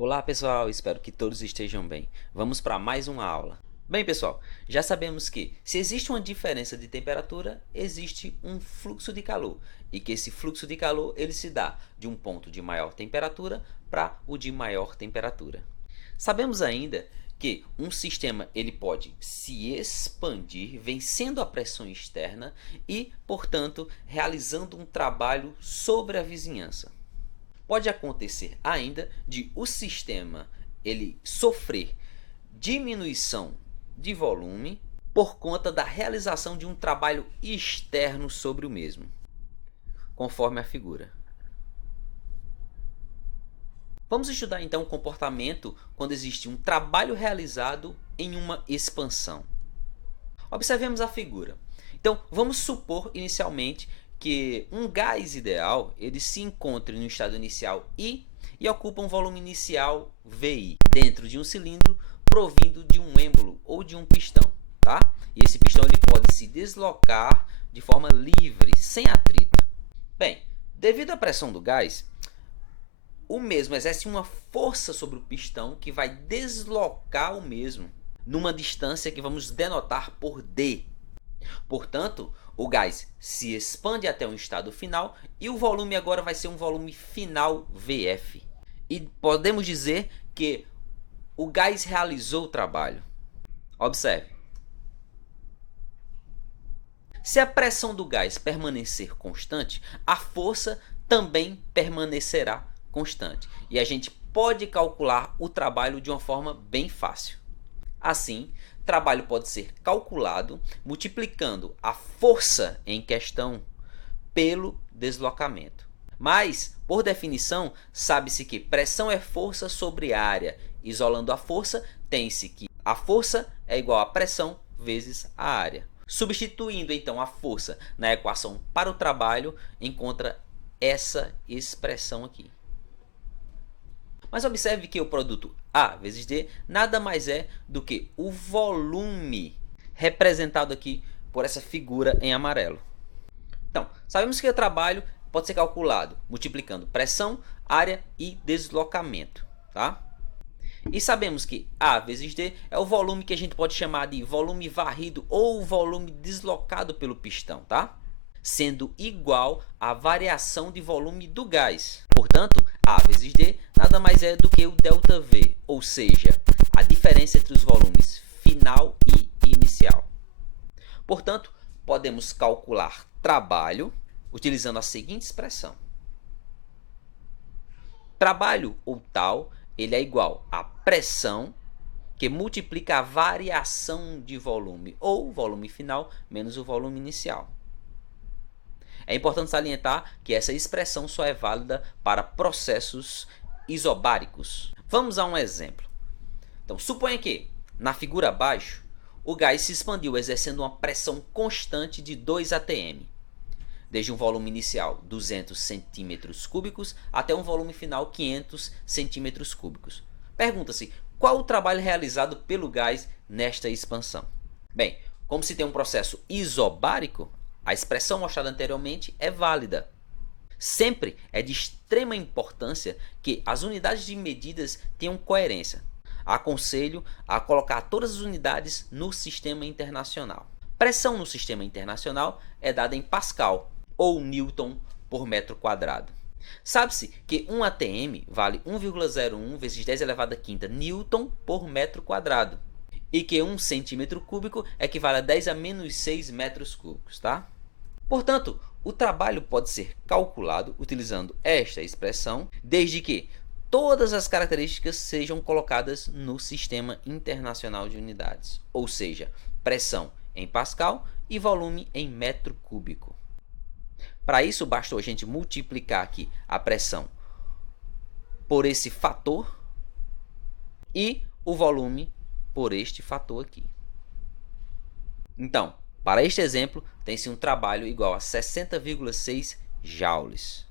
Olá pessoal, espero que todos estejam bem. Vamos para mais uma aula. Bem pessoal, já sabemos que se existe uma diferença de temperatura, existe um fluxo de calor. E que esse fluxo de calor ele se dá de um ponto de maior temperatura para o de maior temperatura. Sabemos ainda que um sistema ele pode se expandir vencendo a pressão externa e, portanto, realizando um trabalho sobre a vizinhança. Pode acontecer ainda de o sistema ele sofrer diminuição de volume por conta da realização de um trabalho externo sobre o mesmo, conforme a figura. Vamos estudar então o comportamento quando existe um trabalho realizado em uma expansão. Observemos a figura. Então, vamos supor inicialmente que um gás ideal ele se encontre no estado inicial I e ocupa um volume inicial VI dentro de um cilindro provindo de um êmbolo ou de um pistão, tá? E esse pistão ele pode se deslocar de forma livre, sem atrito. Bem, devido à pressão do gás, o mesmo exerce uma força sobre o pistão que vai deslocar o mesmo numa distância que vamos denotar por D. Portanto, o gás se expande até um estado final e o volume agora vai ser um volume final VF. E podemos dizer que o gás realizou o trabalho. Observe. Se a pressão do gás permanecer constante, a força também permanecerá constante. E a gente pode calcular o trabalho de uma forma bem fácil. Assim, o trabalho pode ser calculado multiplicando a força em questão pelo deslocamento. Mas, por definição, sabe-se que pressão é força sobre área. Isolando a força, tem-se que a força é igual a pressão vezes a área. Substituindo então a força na equação para o trabalho, encontra essa expressão aqui. Mas observe que o produto A vezes D nada mais é do que o volume representado aqui por essa figura em amarelo. Então, sabemos que o trabalho pode ser calculado multiplicando pressão, área e deslocamento, tá? E sabemos que A vezes D é o volume que a gente pode chamar de volume varrido ou volume deslocado pelo pistão, tá? Sendo igual à variação de volume do gás. Portanto, A vezes D nada mais é do que o ΔV, ou seja, a diferença entre os volumes final e inicial. Portanto, podemos calcular trabalho utilizando a seguinte expressão. Trabalho ou tal, ele é igual a pressão que multiplica a variação de volume, ou volume final menos o volume inicial. É importante salientar que essa expressão só é válida para processos isobáricos. Vamos a um exemplo. Então, suponha que, na figura abaixo, o gás se expandiu exercendo uma pressão constante de 2 atm, desde um volume inicial 200 cm3 até um volume final 500 cm3. Pergunta-se, qual o trabalho realizado pelo gás nesta expansão? Bem, como se tem um processo isobárico, a expressão mostrada anteriormente é válida. Sempre é de extrema importância que as unidades de medidas tenham coerência. Aconselho a colocar todas as unidades no sistema internacional. Pressão no sistema internacional é dada em Pascal ou Newton por metro quadrado. Sabe-se que 1 atm vale 1,01 vezes 10 elevado à quinta Newton por metro quadrado. E que 1 centímetro cúbico equivale a 10 a menos 6 metros cúbicos, tá? Portanto, o trabalho pode ser calculado utilizando esta expressão, desde que todas as características sejam colocadas no sistema internacional de unidades, ou seja, pressão em Pascal e volume em metro cúbico. Para isso, bastou a gente multiplicar aqui a pressão por esse fator e o volume por este fator aqui. Então, para este exemplo, tem-se um trabalho igual a 60,6 joules.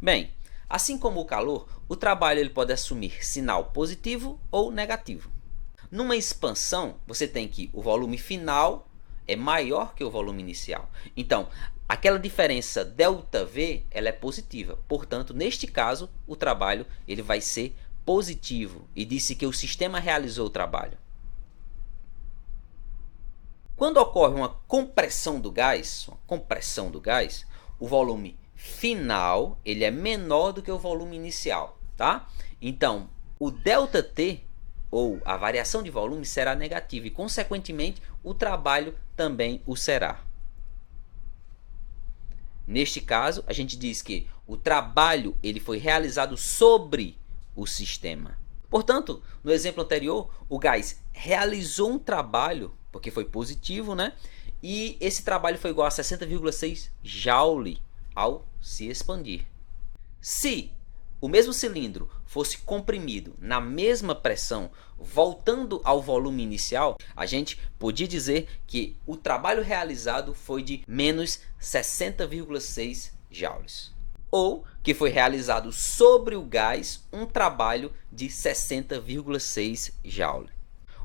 Bem, assim como o calor, o trabalho ele pode assumir sinal positivo ou negativo. Numa expansão, você tem que o volume final é maior que o volume inicial. Então, aquela diferença ΔV ela é positiva. Portanto, neste caso, o trabalho ele vai ser positivo e disse que o sistema realizou o trabalho. Quando ocorre uma compressão do gás, o volume final ele é menor do que o volume inicial, tá? Então, o ΔT, ou a variação de volume, será negativa e, consequentemente, o trabalho também o será. Neste caso, a gente diz que o trabalho ele foi realizado sobre o sistema. Portanto, no exemplo anterior, o gás realizou um trabalho, porque foi positivo, né? E esse trabalho foi igual a 60,6 Joule ao se expandir. Se o mesmo cilindro fosse comprimido na mesma pressão, voltando ao volume inicial, a gente podia dizer que o trabalho realizado foi de menos 60,6 joules. Ou que foi realizado sobre o gás um trabalho de 60,6 joule.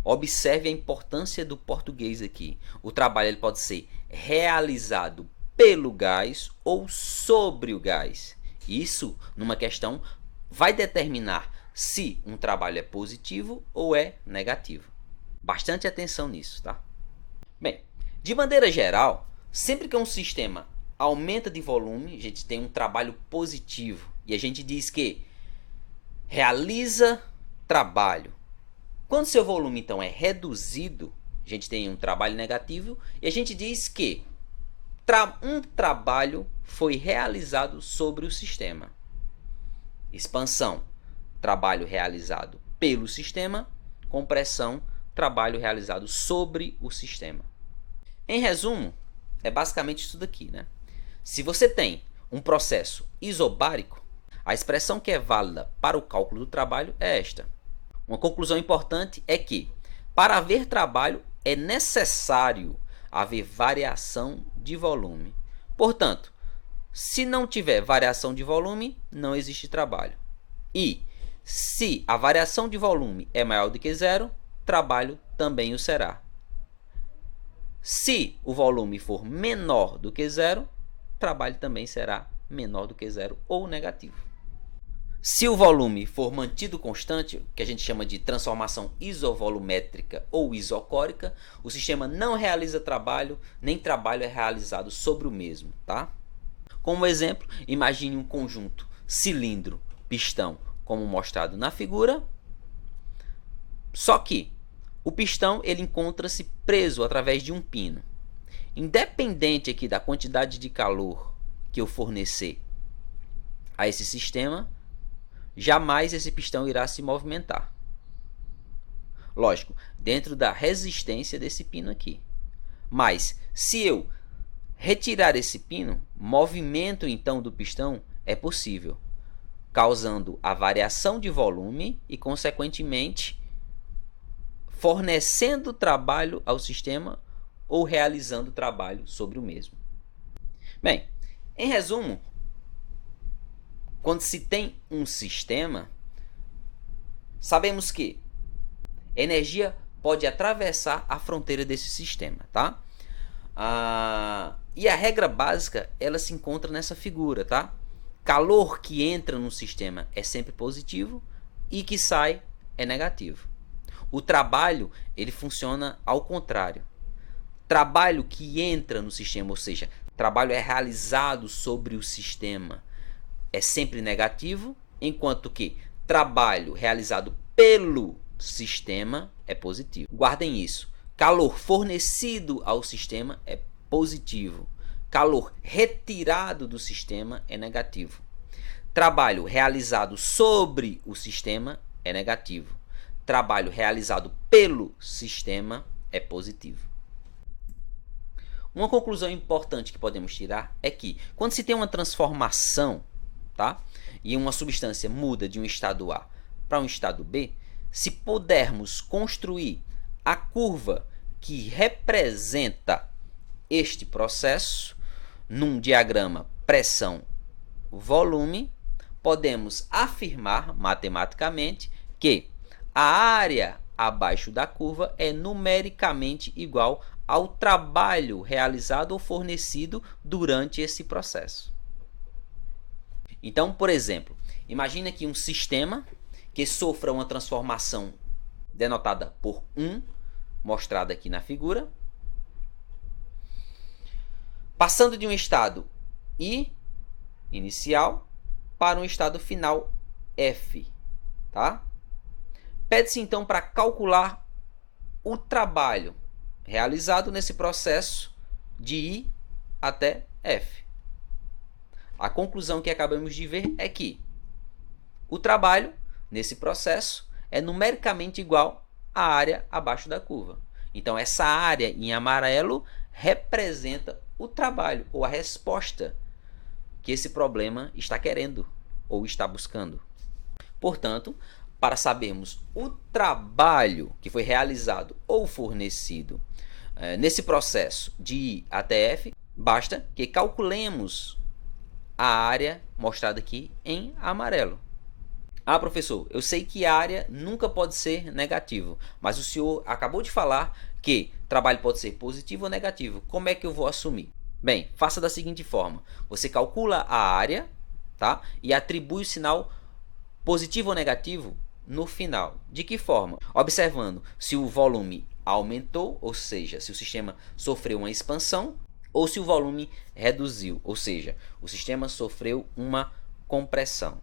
Observe a importância do português aqui. O trabalho ele pode ser realizado pelo gás ou sobre o gás. Isso, numa questão, vai determinar se um trabalho é positivo ou é negativo. Bastante atenção nisso, tá? Bem, de maneira geral, sempre que um sistema aumenta de volume, a gente tem um trabalho positivo. E a gente diz que realiza trabalho. Quando seu volume, então, é reduzido, a gente tem um trabalho negativo. E a gente diz que um trabalho foi realizado sobre o sistema. Expansão, trabalho realizado pelo sistema. Compressão, trabalho realizado sobre o sistema. Em resumo, é basicamente isso daqui, né? Se você tem um processo isobárico, a expressão que é válida para o cálculo do trabalho é esta. Uma conclusão importante é que, para haver trabalho, é necessário haver variação de volume. Portanto, se não tiver variação de volume, não existe trabalho. E, se a variação de volume é maior do que zero, trabalho também o será. Se o volume for menor do que zero, trabalho também será menor do que zero ou negativo. Se o volume for mantido constante, que a gente chama de transformação isovolumétrica ou isocórica, o sistema não realiza trabalho, nem trabalho é realizado sobre o mesmo, tá? Como exemplo, imagine um conjunto cilindro-pistão, como mostrado na figura, só que o pistão ele encontra-se preso através de um pino. Independente aqui da quantidade de calor que eu fornecer a esse sistema, jamais esse pistão irá se movimentar. Lógico, dentro da resistência desse pino aqui. Mas, se eu retirar esse pino, movimento então do pistão é possível, causando a variação de volume e, consequentemente, fornecendo trabalho ao sistema ou realizando trabalho sobre o mesmo. Bem, em resumo, quando se tem um sistema, sabemos que energia pode atravessar a fronteira desse sistema, tá? E a regra básica, ela se encontra nessa figura, tá? Calor que entra no sistema é sempre positivo e que sai é negativo. O trabalho, ele funciona ao contrário. Trabalho que entra no sistema, ou seja, trabalho é realizado sobre o sistema, é sempre negativo, enquanto que trabalho realizado pelo sistema é positivo. Guardem isso. Calor fornecido ao sistema é positivo. Calor retirado do sistema é negativo. Trabalho realizado sobre o sistema é negativo. Trabalho realizado pelo sistema é positivo. Uma conclusão importante que podemos tirar é que, quando se tem uma transformação, tá, e uma substância muda de um estado A para um estado B, se pudermos construir a curva que representa este processo num diagrama pressão-volume, podemos afirmar matematicamente que a área abaixo da curva é numericamente igual ao trabalho realizado ou fornecido durante esse processo. Então, por exemplo, imagine aqui um sistema que sofra uma transformação denotada por 1, mostrada aqui na figura, passando de um estado I inicial para um estado final F, tá? Pede-se então para calcular o trabalho realizado nesse processo de I até F. A conclusão que acabamos de ver é que o trabalho nesse processo é numericamente igual à área abaixo da curva. Então essa área em amarelo representa o trabalho ou a resposta que esse problema está querendo ou está buscando. Portanto, para sabermos o trabalho que foi realizado ou fornecido nesse processo de I até F, basta que calculemos a área mostrada aqui em amarelo. Ah, professor, eu sei que área nunca pode ser negativo, mas o senhor acabou de falar que trabalho pode ser positivo ou negativo. Como é que eu vou assumir? Bem, faça da seguinte forma. Você calcula a área, tá? E atribui o sinal positivo ou negativo no final. De que forma? Observando se o volume aumentou, ou seja, se o sistema sofreu uma expansão, ou se o volume reduziu, ou seja, o sistema sofreu uma compressão.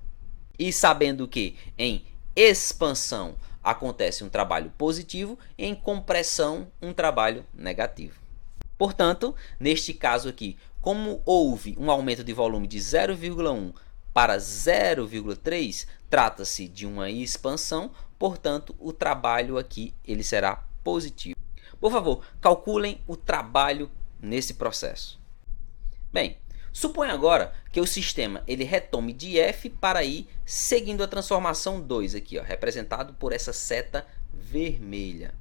E sabendo que em expansão acontece um trabalho positivo, em compressão um trabalho negativo. Portanto, neste caso aqui, como houve um aumento de volume de 0,1 para 0,3, trata-se de uma expansão, portanto, o trabalho aqui ele será positivo. Por favor, calculem o trabalho nesse processo. Bem, suponha agora que o sistema ele retome de F para I, seguindo a transformação 2 aqui, ó, representado por essa seta vermelha.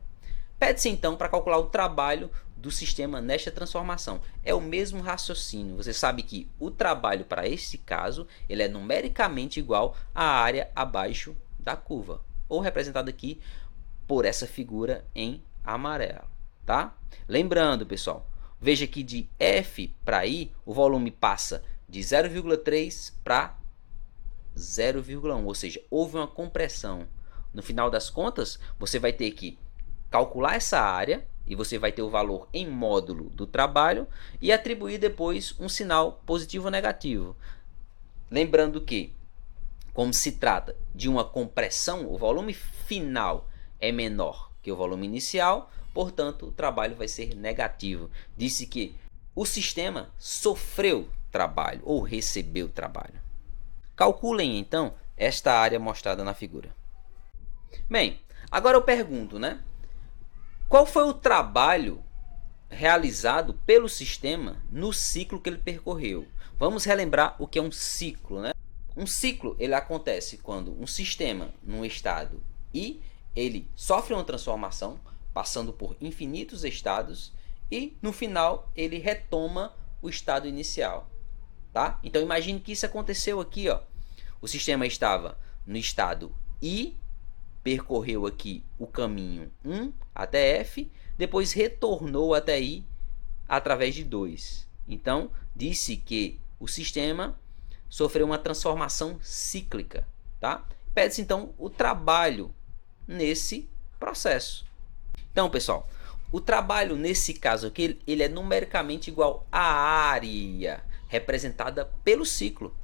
Pede-se então para calcular o trabalho do sistema nesta transformação. É o mesmo raciocínio. Você sabe que o trabalho para este caso ele é numericamente igual à área abaixo da curva, ou representado aqui por essa figura em amarelo, tá? Lembrando, pessoal, veja que de F para I o volume passa de 0,3 para 0,1, ou seja, houve uma compressão. No final das contas, você vai ter que calcular essa área e você vai ter o valor em módulo do trabalho e atribuir depois um sinal positivo ou negativo. Lembrando que, como se trata de uma compressão, o volume final é menor que o volume inicial, portanto, o trabalho vai ser negativo. Disse que o sistema sofreu trabalho ou recebeu trabalho. Calculem então esta área mostrada na figura. Bem, agora eu pergunto, né? Qual foi o trabalho realizado pelo sistema no ciclo que ele percorreu? Vamos relembrar o que é um ciclo, né? Um ciclo ele acontece quando um sistema num estado I ele sofre uma transformação, passando por infinitos estados e no final ele retoma o estado inicial, tá? Então imagine que isso aconteceu aqui, ó. O sistema estava no estado I, percorreu aqui o caminho 1 até F, depois retornou até I através de 2. Então, disse que o sistema sofreu uma transformação cíclica, tá? Pede-se então o trabalho nesse processo. Então, pessoal, o trabalho nesse caso aqui, ele é numericamente igual à área representada pelo ciclo,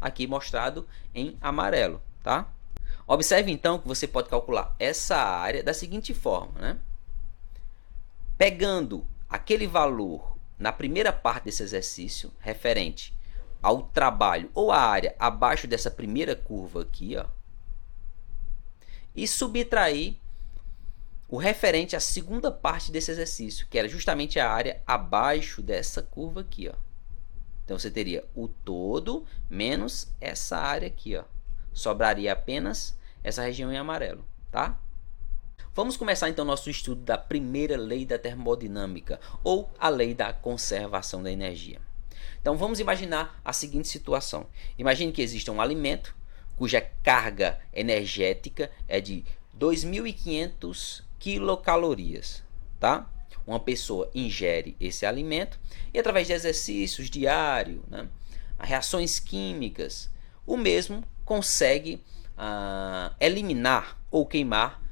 aqui mostrado em amarelo, tá? Observe então que você pode calcular essa área da seguinte forma, né? Pegando aquele valor na primeira parte desse exercício, referente ao trabalho ou à área abaixo dessa primeira curva aqui, ó, e subtrair o referente à segunda parte desse exercício, que era justamente a área abaixo dessa curva aqui, ó. Então você teria o todo menos essa área aqui, ó. Sobraria apenas essa região em amarelo, tá? Vamos começar então nosso estudo da primeira lei da termodinâmica, ou a lei da conservação da energia. Então vamos imaginar a seguinte situação. Imagine que exista um alimento cuja carga energética é de 2.500 quilocalorias, tá? Uma pessoa ingere esse alimento e através de exercícios diários, né, reações químicas, o mesmo consegue eliminar ou queimar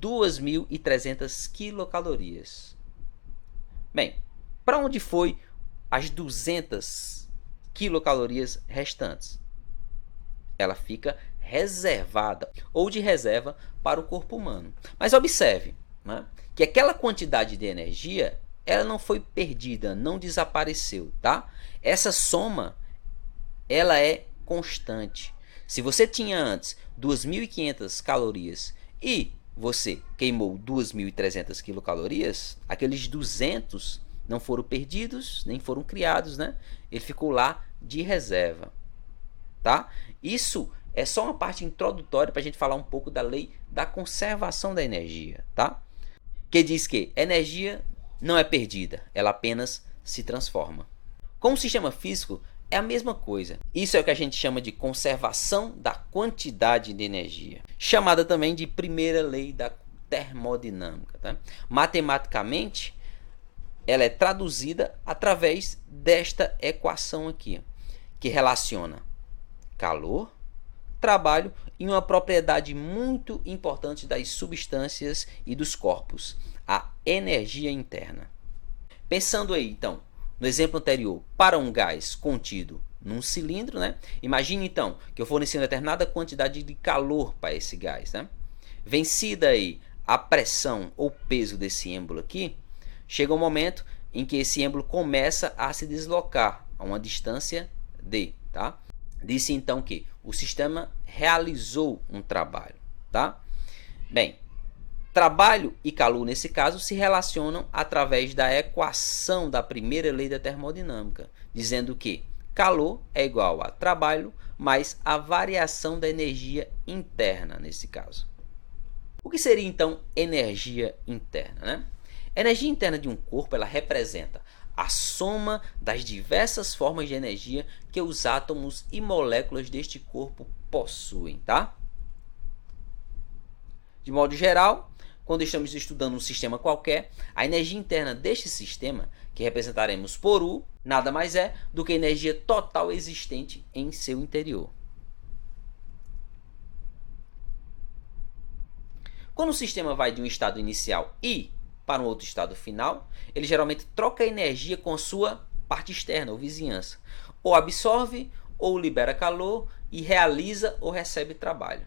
2.300 quilocalorias. Bem, para onde foi as 200 quilocalorias restantes? Ela fica reservada ou de reserva para o corpo humano. Mas observe, né, que aquela quantidade de energia ela não foi perdida, não desapareceu, tá? Essa soma ela é constante. Se você tinha antes 2.500 calorias e você queimou 2.300 quilocalorias, aqueles 200 não foram perdidos, nem foram criados, né? Ele ficou lá de reserva, tá? Isso é só uma parte introdutória para a gente falar um pouco da lei da conservação da energia, tá? Que diz que energia não é perdida, ela apenas se transforma. Com o sistema físico é a mesma coisa. Isso é o que a gente chama de conservação da quantidade de energia, chamada também de primeira lei da termodinâmica, tá? Matematicamente, ela é traduzida através desta equação aqui, que relaciona calor, trabalho e uma propriedade muito importante das substâncias e dos corpos, a energia interna. Pensando aí, então, no exemplo anterior, para um gás contido num cilindro, né? Imagine então que eu forneci uma determinada quantidade de calor para esse gás, né? Vencida aí a pressão ou peso desse êmbolo aqui, chega um momento em que esse êmbolo começa a se deslocar a uma distância d, tá? Disse então que o sistema realizou um trabalho, tá? Bem, trabalho e calor nesse caso se relacionam através da equação da primeira lei da termodinâmica, dizendo que calor é igual a trabalho mais a variação da energia interna nesse caso. O que seria então energia interna, né? A energia interna de um corpo ela representa a soma das diversas formas de energia que os átomos e moléculas deste corpo possuem, tá? De modo geral, quando estamos estudando um sistema qualquer, a energia interna deste sistema, que representaremos por U, nada mais é do que a energia total existente em seu interior. Quando o sistema vai de um estado inicial I para um outro estado final, ele geralmente troca energia com a sua parte externa, ou vizinhança. Ou absorve ou libera calor e realiza ou recebe trabalho.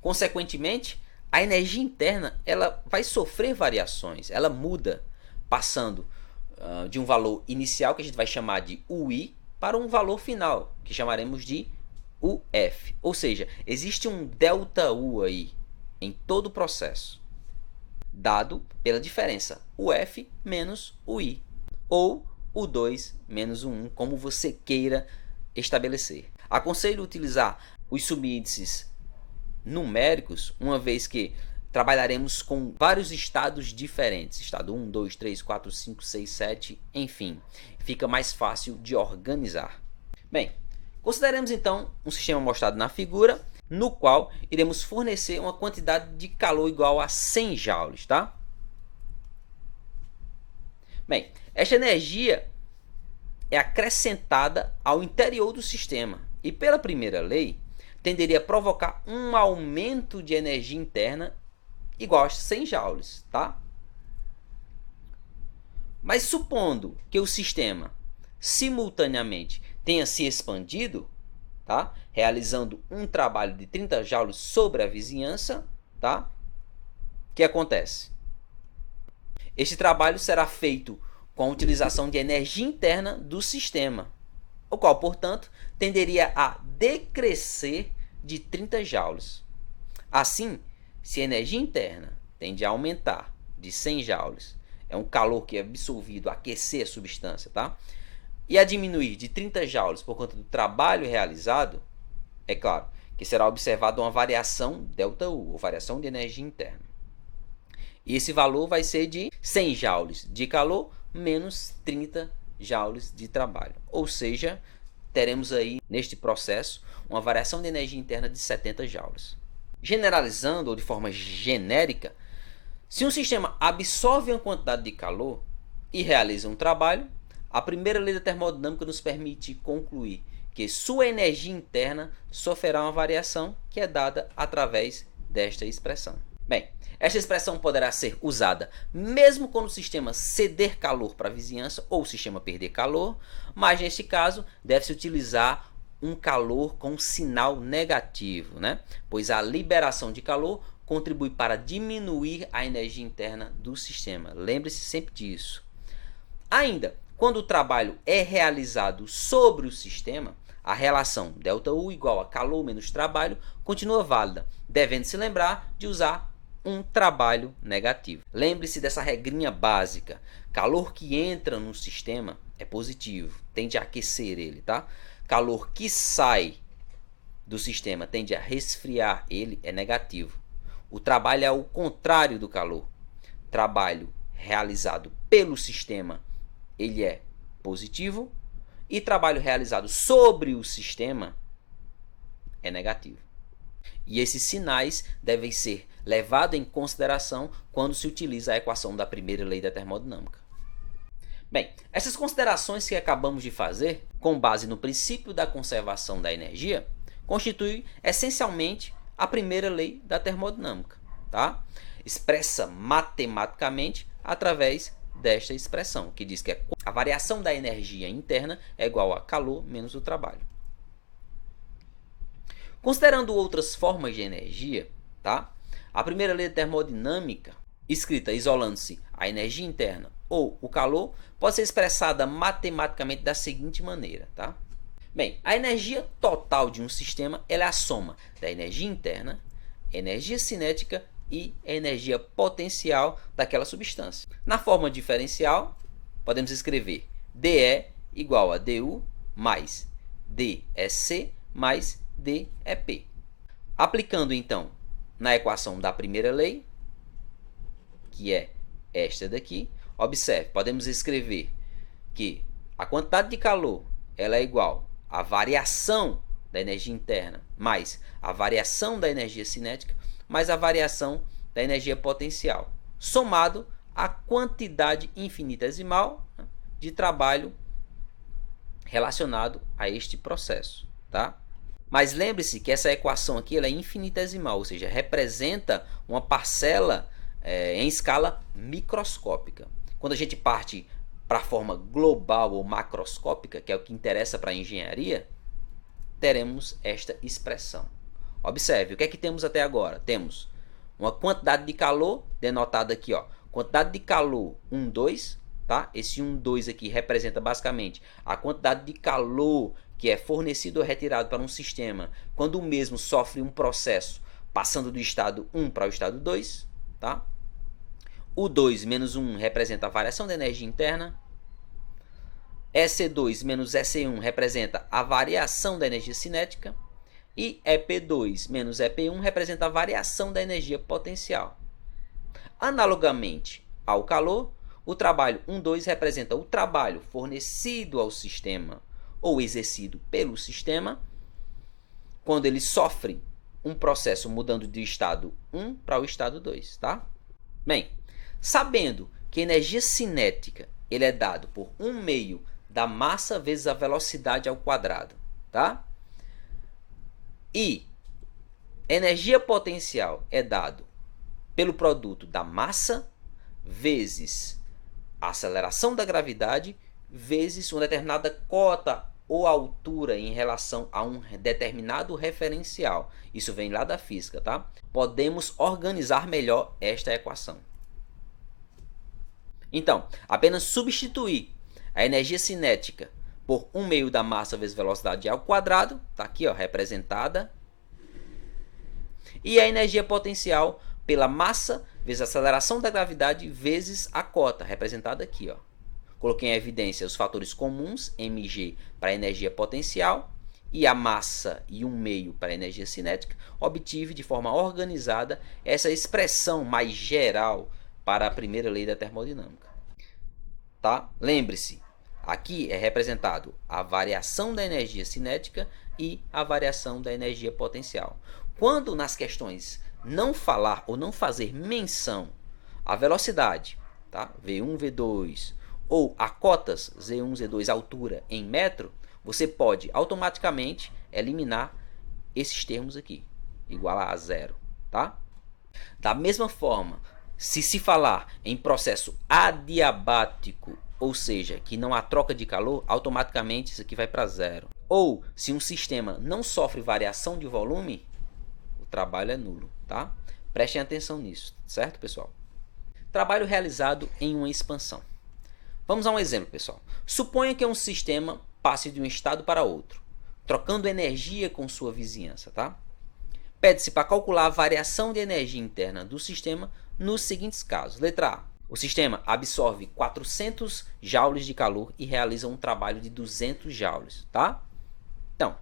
Consequentemente, a energia interna ela vai sofrer variações, ela muda, passando de um valor inicial, que a gente vai chamar de UI, para um valor final, que chamaremos de UF. Ou seja, existe um ΔU aí em todo o processo, dado pela diferença UF menos UI, ou U2 menos U1, como você queira estabelecer. Aconselho utilizar os subíndices numéricos, uma vez que trabalharemos com vários estados diferentes, estado 1, 2, 3, 4, 5, 6, 7, enfim, fica mais fácil de organizar. Bem, consideremos então um sistema mostrado na figura, no qual iremos fornecer uma quantidade de calor igual a 100 joules, tá? Bem, esta energia é acrescentada ao interior do sistema e, pela primeira lei, tenderia a provocar um aumento de energia interna igual a 100 joules, tá? Mas supondo que o sistema simultaneamente tenha se expandido, tá? Realizando um trabalho de 30 joules sobre a vizinhança, tá? O que acontece? Este trabalho será feito com a utilização de energia interna do sistema, o qual, portanto, tenderia a decrescer de 30 joules. Assim, se a energia interna tende a aumentar de 100 joules, é um calor que é absorvido a aquecer a substância, tá? E a diminuir de 30 joules por conta do trabalho realizado, é claro que será observada uma variação ΔU, ou variação de energia interna. E esse valor vai ser de 100 joules de calor menos 30 joules de trabalho. Ou seja, teremos aí neste processo uma variação de energia interna de 70 joules. Generalizando ou de forma genérica, se um sistema absorve uma quantidade de calor e realiza um trabalho, a primeira lei da termodinâmica nos permite concluir que sua energia interna sofrerá uma variação que é dada através desta expressão. Bem, esta expressão poderá ser usada mesmo quando o sistema ceder calor para a vizinhança ou o sistema perder calor, mas neste caso deve-se utilizar um calor com sinal negativo, né? Pois a liberação de calor contribui para diminuir a energia interna do sistema. Lembre-se sempre disso. Ainda, quando o trabalho é realizado sobre o sistema, a relação ΔU igual a calor menos trabalho continua válida, devendo se lembrar de usar um trabalho negativo. Lembre-se dessa regrinha básica: calor que entra no sistema é positivo, tende a aquecer ele, tá? Calor que sai do sistema tende a resfriar ele, é negativo. O trabalho é o contrário do calor. Trabalho realizado pelo sistema, ele é positivo, e trabalho realizado sobre o sistema é negativo. E esses sinais devem ser levados em consideração quando se utiliza a equação da primeira lei da termodinâmica. Bem, essas considerações que acabamos de fazer, com base no princípio da conservação da energia, constituem essencialmente a primeira lei da termodinâmica, tá? Expressa matematicamente através desta expressão, que diz que a variação da energia interna é igual a calor menos o trabalho. Considerando outras formas de energia, tá? A primeira lei da termodinâmica, escrita isolando-se a energia interna ou o calor, pode ser expressada matematicamente da seguinte maneira, tá? Bem, a energia total de um sistema ela é a soma da energia interna, energia cinética e energia potencial daquela substância. Na forma diferencial, podemos escrever dE igual a du mais dSc mais dEp. Aplicando então na equação da primeira lei, que é esta daqui, observe, podemos escrever que a quantidade de calor ela é igual à variação da energia interna mais a variação da energia cinética mais a variação da energia potencial, somado à quantidade infinitesimal de trabalho relacionado a este processo, tá? Mas lembre-se que essa equação aqui ela é infinitesimal, ou seja, representa uma parcela em escala microscópica. Quando a gente parte para a forma global ou macroscópica, que é o que interessa para a engenharia, teremos esta expressão. Observe, o que é que temos até agora? Temos uma quantidade de calor, denotada aqui, ó, quantidade de calor 1, 2, tá? Esse 1, 2 aqui representa basicamente a quantidade de calor que é fornecido ou retirado para um sistema quando o mesmo sofre um processo passando do estado 1 para o estado 2, tá? O 2 menos 1 representa a variação da energia interna. EC2 menos EC1 representa a variação da energia cinética. E EP2 menos EP1 representa a variação da energia potencial. Analogamente ao calor, o trabalho 1,2 representa o trabalho fornecido ao sistema ou exercido pelo sistema quando ele sofre um processo mudando de estado 1 para o estado 2, tá? Bem, sabendo que a energia cinética ele é dado por 1/2 da massa vezes a velocidade ao quadrado, tá? E energia potencial é dado pelo produto da massa vezes a aceleração da gravidade vezes uma determinada cota ou altura em relação a um determinado referencial. Isso vem lá da física, tá? Podemos organizar melhor esta equação. Então, apenas substituir a energia cinética por 1/2 da massa vezes velocidade ao quadrado, tá aqui, ó, representada. E a energia potencial pela massa vezes a aceleração da gravidade vezes a cota, representada aqui, ó. Coloquei em evidência os fatores comuns, mg para a energia potencial e a massa e 1/2 para a energia cinética. Obtive de forma organizada essa expressão mais geral para a primeira lei da termodinâmica. Tá? Lembre-se, aqui é representado a variação da energia cinética e a variação da energia potencial. Quando nas questões não falar ou não fazer menção à velocidade, tá? V1, V2, ou a cotas Z1, Z2, altura em metro, você pode automaticamente eliminar esses termos aqui, igual a zero, tá? Da mesma forma, se falar em processo adiabático, ou seja, que não há troca de calor, automaticamente isso aqui vai para zero. Ou se um sistema não sofre variação de volume, o trabalho é nulo, tá? Prestem atenção nisso, certo, pessoal? Trabalho realizado em uma expansão. Vamos a um exemplo, pessoal. Suponha que um sistema passe de um estado para outro, trocando energia com sua vizinhança, tá? Pede-se para calcular a variação de energia interna do sistema nos seguintes casos. Letra A. O sistema absorve 400 joules de calor e realiza um trabalho de 200 joules, tá? Então,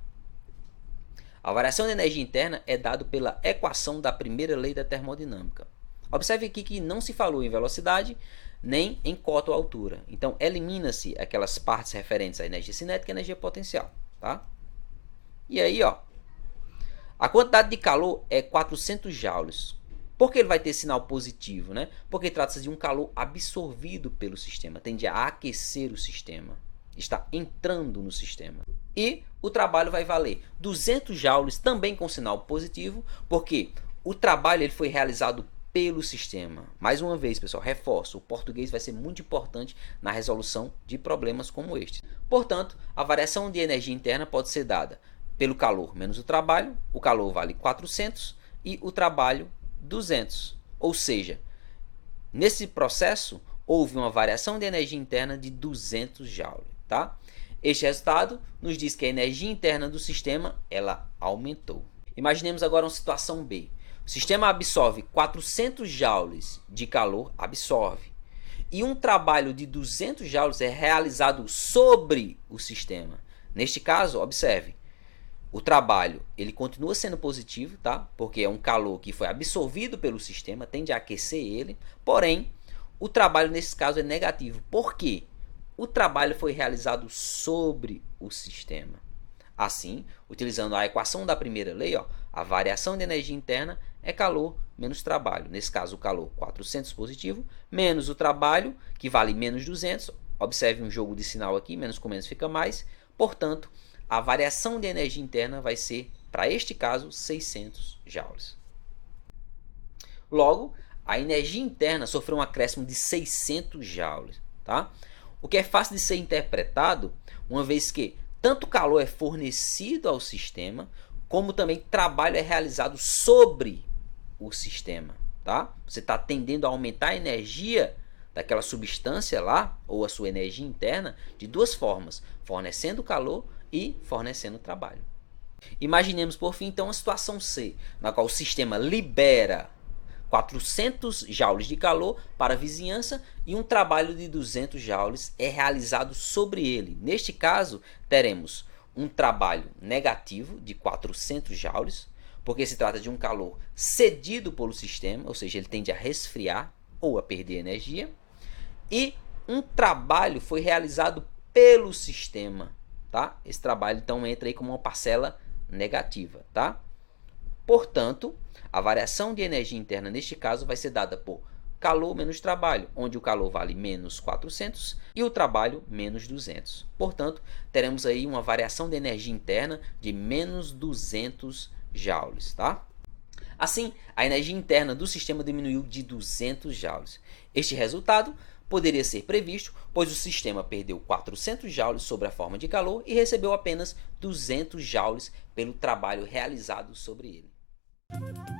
a variação de energia interna é dada pela equação da primeira lei da termodinâmica. Observe aqui que não se falou em velocidade nem em cota ou altura. Então, elimina-se aquelas partes referentes à energia cinética e energia potencial, tá? E aí, ó, a quantidade de calor é 400 joules. Por que ele vai ter sinal positivo, né? Porque trata-se de um calor absorvido pelo sistema, tende a aquecer o sistema, está entrando no sistema. E o trabalho vai valer 200 joules também com sinal positivo, porque o trabalho ele foi realizado pelo sistema. Mais uma vez, pessoal, reforço, o português vai ser muito importante na resolução de problemas como este. Portanto, a variação de energia interna pode ser dada pelo calor menos o calor vale 400 e o trabalho 200. Ou seja, nesse processo houve uma variação de energia interna de 200 joules, tá? Este resultado nos diz que a energia interna do sistema ela aumentou. Imaginemos agora uma situação B. O sistema absorve 400 joules de calor, e um trabalho de 200 joules é realizado sobre o sistema. Neste caso, observe, o trabalho ele continua sendo positivo, tá? Porque é um calor que foi absorvido pelo sistema, tende a aquecer ele, porém, o trabalho nesse caso é negativo. Por quê? O trabalho foi realizado sobre o sistema. Assim, utilizando a equação da primeira lei, ó, a variação de energia interna é calor menos trabalho. Nesse caso, o calor 400 positivo, menos o trabalho, que vale menos 200. Observe um jogo de sinal aqui, menos com menos fica mais. Portanto, a variação de energia interna vai ser, para este caso, 600 joules. Logo, a energia interna sofreu um acréscimo de 600 joules, tá? O que é fácil de ser interpretado, uma vez que tanto calor é fornecido ao sistema, como também trabalho é realizado sobre o sistema, tá? Você está tendendo a aumentar a energia daquela substância lá, ou a sua energia interna, de duas formas, fornecendo calor e fornecendo trabalho. Imaginemos, por fim, então, a situação C, na qual o sistema libera 400 joules de calor para a vizinhança e um trabalho de 200 joules é realizado sobre ele. Neste caso, teremos um trabalho negativo de 400 joules, porque se trata de um calor cedido pelo sistema, ou seja, ele tende a resfriar ou a perder energia, e um trabalho foi realizado pelo sistema, tá? Esse trabalho então entra aí como uma parcela negativa, tá? Portanto, a variação de energia interna neste caso vai ser dada por calor menos trabalho, onde o calor vale menos 400 e o trabalho menos 200. Portanto, teremos aí uma variação de energia interna de menos 200 joules, tá? Assim, a energia interna do sistema diminuiu de 200 joules. Este resultado poderia ser previsto, pois o sistema perdeu 400 joules sob a forma de calor e recebeu apenas 200 joules pelo trabalho realizado sobre ele.